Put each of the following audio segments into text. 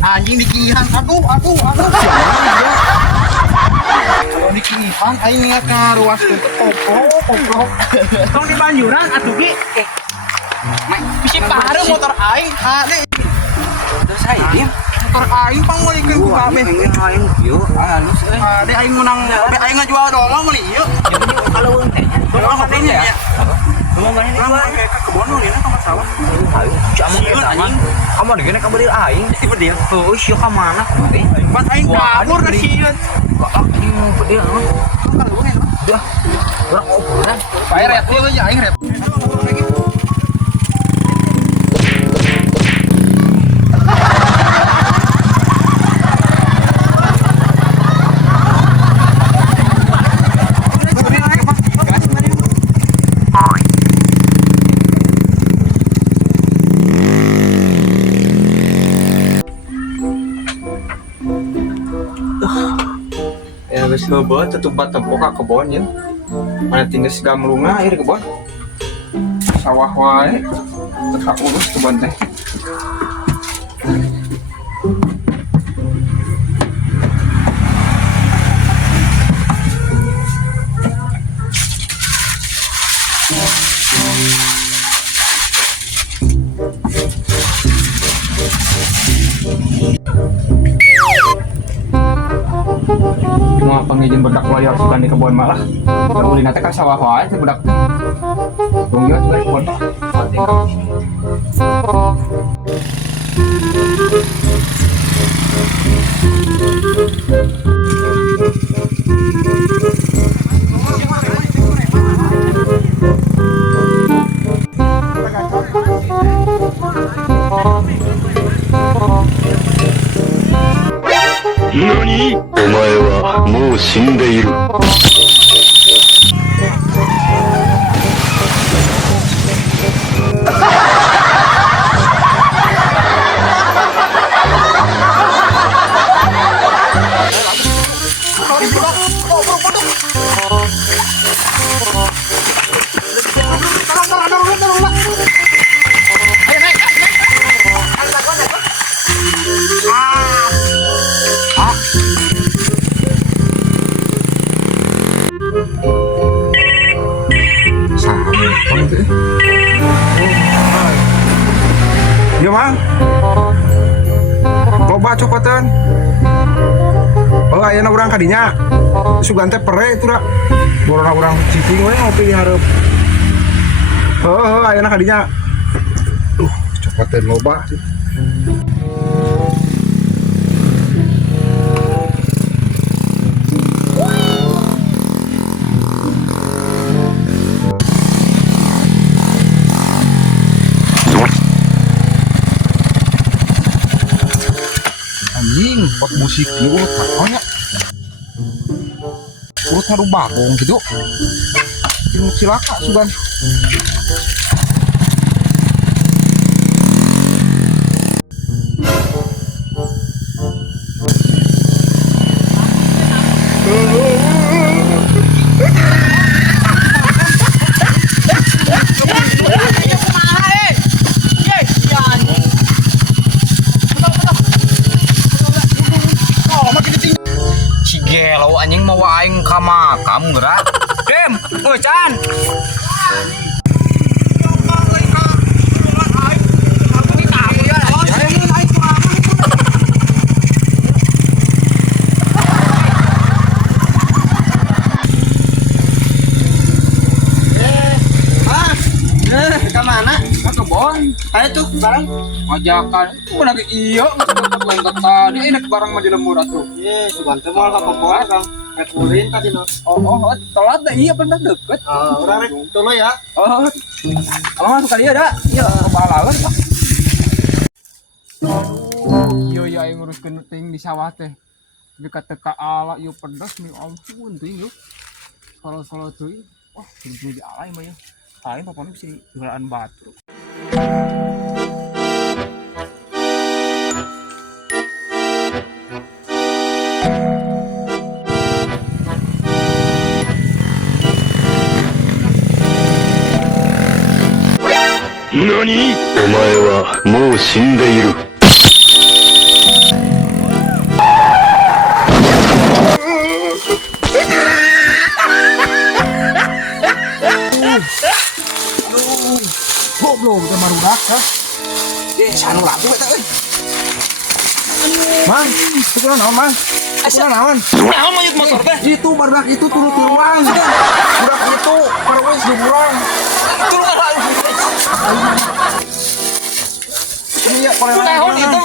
Anjing dikihan, aduh. Kalau dikihan, aing ingat ngaruas tuh koprok. Tong di banjuran, atuh Ki. Bisi pahareu motor aing, hade. Terus aing Motor aing pangolikeun ku kabeh. aing yuk halus Hade aing menang, aing ngajual doang meuli ieu. kalau teh Doang manehnya ya. ngomong mana nih Orang kayak ke kebon nu dina ka sawah. aing jaman Sieun, anjing kamu digene ka beureul aing Ieu dia. heuh sia ka mana Pas aing kabur na sieun. anjing beureul Kalau ini dah urang obrol Pae ret ieu aja aing ret. Ya geus heubeut tetupat tempo ka kebon ya. Mana tinggal sigamlunga ieu di kebon. Sawah wae teu urus kebon teh. Mau pangijin bedak loyal suka di kebun malah. Ulin teh kan sawah wae teh bedak. Tunggu juga di kebun. NANI?お前はもう死んでいる。Iya mang, loba copotan. Oh ayeuna urang kadinya, sugan teh pere itu dah. Borona urang cicing we ngopi di hareup. Ayeuna kadinya. Copotan loba. Anjing, pot musik ieu urut naonnya? Urut haru bagong gitu. Jeung cilaka sugan. Gelo anjing mau aing ka makam gerak. Dem, euy Can. mana? Ke kebon. Ayo tuh barang. Ngajakan. Aku lagi iya aku yang tadi enak barang mah di lembur atuh. Ye, sugan teh moal ka kebon Kang. Ketulin tadi no. Oh, telat dah iya pernah deket. Urang rek tuluy ya. Oh. Kalau masuk kali ada. Iya, kebalawan Pak. Iya ya yang nguruskeun ting di sawah teh. Dekat teka ala ieu pedas nih ampun teuing yuk. Kalau teuing. Wah, jadi di alay mah ya. Lain pokoknya bisa jualan batu. NANI?お前はもう死んでいる。Goblok udah marudak ya. Sanu lagu eta euy. Mang, itu kunaon naon, Mang? Kunaon naon? Naon mah motor teh? Itu barudak itu turun-turuan. Budak itu perwis di burang. Ini ya koleran. Naon itu?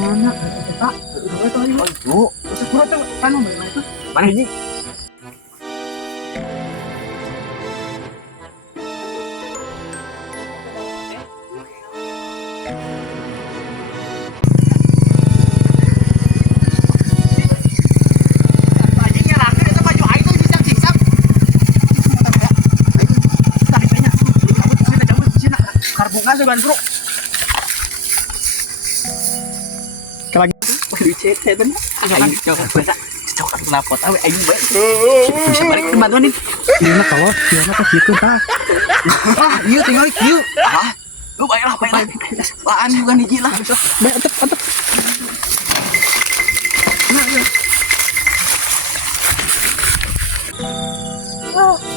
Mana eta? Itu itu. Sepuro teh kan itu. Mana hiji? Karbungan seban bro. Kalagi dicet ben. Aing cocok lapot awe aing bae. Bisa balik ke bantuan nih. Iya kalau dia mah kieu tah. Ah, ieu tinggal ieu. Ah. Lu baiklah. Laan juga hiji lah. Bae atep.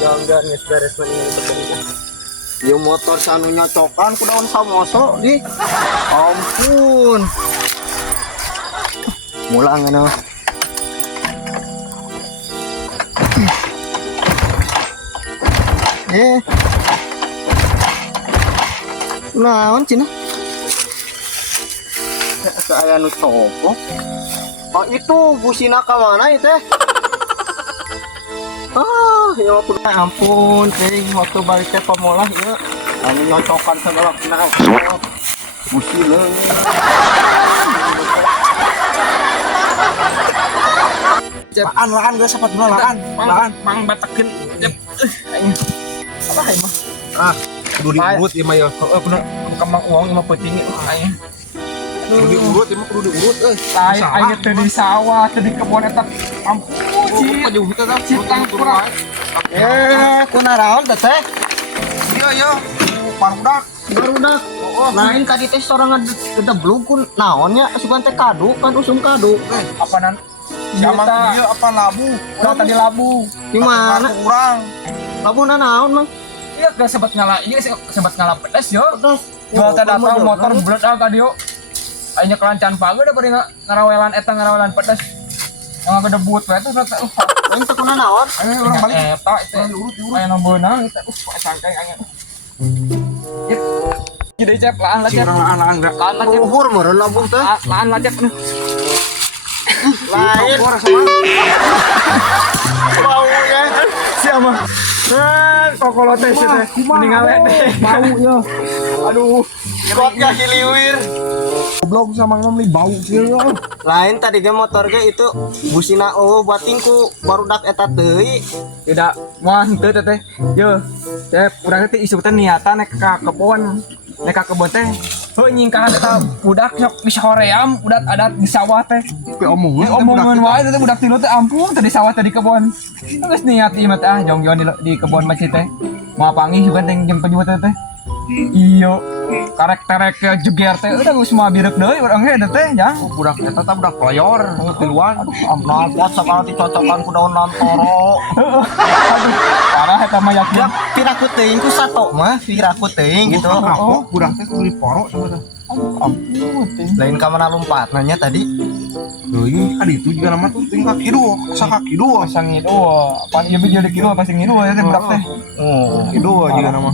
Jangan geus beres mendingan bekerja. Ieu motor sanu nyocokan ku daun samoso di. Ampun. Mulang anu. Naon cina? Saya nu copok. Oh itu busina ka mana itu? Ya ampun, waktu balik teh pemolah ya. Anu nyocokan segala kenal. Busina. Laan gue sempat dulu laan. Mang batakeun. Apa ya mah? Kudu diurut ieu mah ya. Heeh, bener. Kemang uang 5 peuting aya. Kudu diurut ieu mah kudu diurut Lain aya teh di sawah, teh di kebon eta. Ampun, citang kurang. Kunaon teh? Iya. Barudak. Lain ka dites sorangan gedeblug kun naonnya sugan teh kadu kan usum kadu. Apaan? Siapa dia apa labu? Udah tadi labu. Di mana? Kurang. Labuna naon, Mang? Iya, gak sempat ngala pedas yo. Pedas. Jual teh datang motor bulat ka dieu. Ayeuna kelancan page da bari ngarawelan pedas. Yang gedebut we tuh rata. Lain teh kuna naon? Ayo urang balik eta itu. Aya nu beunang eta sangkai aya. Jadi cep laan lah cep. Laan cep. Luhur meureun labung teh. Laan lah cep. Lain. Bau ya. Siapa? Kokolo teh teh. Meningale teh. Bau ya. Aduh. Kotnya hiliwir. Goblok sama ngomong bau kieu. Lain tadi ge motor ge itu busina bating ku barudak eta teuy. Tidak moal henteu teh. Yo. Teh urang teh isu teh niatan nek ka kebon. Nek ka kebon teh heuh nyingkahan eta budak sok bisa hoream udat adat di sawah teh. Omongan wae teh budak tilu teh ampun teh di sawah teh di kebon. Geus niat ieu teh jong-jong di kebon mah teh. Moal panggih juga teh jeung penjual teh. Iyo karek-karek jeger teh udah geus mah birek deui urang ge teh jang. Budak eta teh budak playor tiluan. Ampun sakala dicocokan ku daun lantoro. Aduh, parah eta mah yakin. Ya piraku teuing ku sato mah, piraku teuing gitu. Oh, budak teh kudu diporo sama teh. ampun ting. Lain ka mana lompat nanya tadi. Loh ini kan itu juga nama tuh ting kaki dua, asa kaki dua, Pasang itu, apa ya video kilo pasang itu ya teh berak teh. Oh. kaki dua juga nama.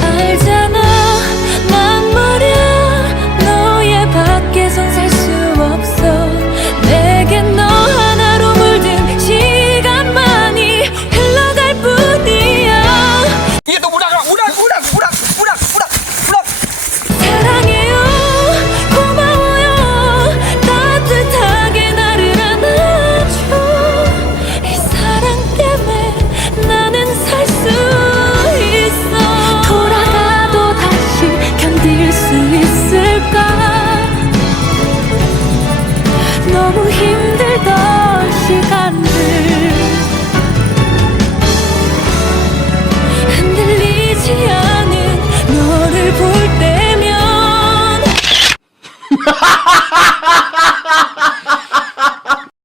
알잖아 난 말야 너의 밖에선 살 수 없어 내겐 너 하나로 물든 시간만이 흘러갈 뿐이야 Itu budak. 사랑해요 고마워요 따뜻하게 나를 안아줘 이 사랑 때문에 나는 살 수 있어 돌아가도 다시 견딜 수 있을까 너무 힘들어